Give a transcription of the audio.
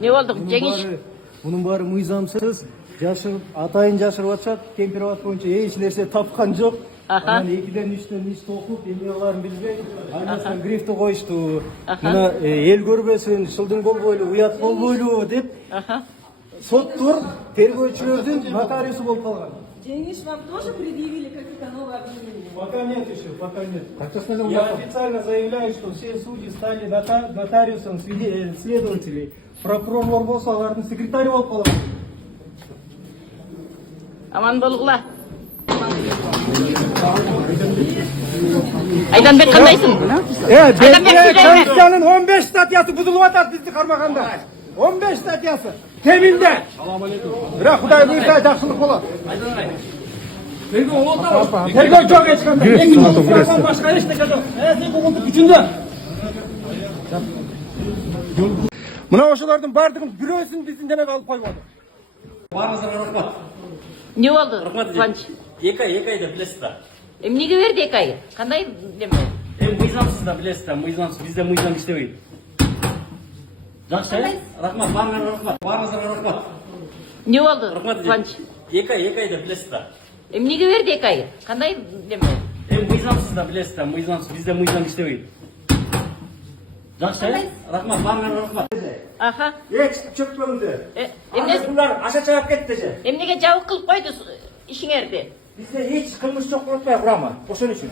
Ne oldu? Cengiz. Bunun bari mыйзамсыз жашырып, атайын жашырып атышат, температура боюнча эч нерсе тапкан жок. Анан 2ден 3төн ишти окуп, эмне кыларын билбей, айнасына грифти коюшту. Мына эл көрбөсүн, шылдың болбойлу, уят болбойлу деп соттур тергөөчүлөрдүн нотариусу болуп калган. Денис, вам тоже предъявили какие-то новые обвинения? Пока нет еще, пока нет. Я официально заявляю, что все судьи стали нотариусом следователей. Прокурор болса, алардын секретарь болуп калат. Aman bolgula. Aydanbek kandaysın? Konstitusiyanın 15 статьясы buzulup atat bizdi karmakanda. 15 статьясы. Teminde. Bırak Huday buyursa jakşılık bolat. Tergөө çok eskanda. Ekin başka hiç ne kadar. Sen kokulduk gücünde. Mına oşulardın bardığın bürösün bizim demek alıp koymadı. Barınızға рахмат. Ne oldu? Рахмат. Кубаныч? Екі айда білесіз да. Эмнеге берди 2 ай? Кандай деме? Мыйзамсыз да білесіз да, мыйзамсыз. Бізде мыйзам іштебейді. Жақсы, рахмат, барыңызға рахмат. Ne oldu? Рахмат. Кубаныч? Екі айда білесіз да. Эмнеге берди 2 ай? Кандай деме? Мыйзамсыз да білесіз да, мыйзамсыз. Бізде мыйзам іштебейді. Жақсы, рахмат, рахмат. Аха. Ечтip çökmöndü. Эмне Bunlar aşağı çağıp ketti. эмнеге жабык кылып койду ишиңерди? Bizde hiç kılmış çok unutmaya kuramı. O senin için.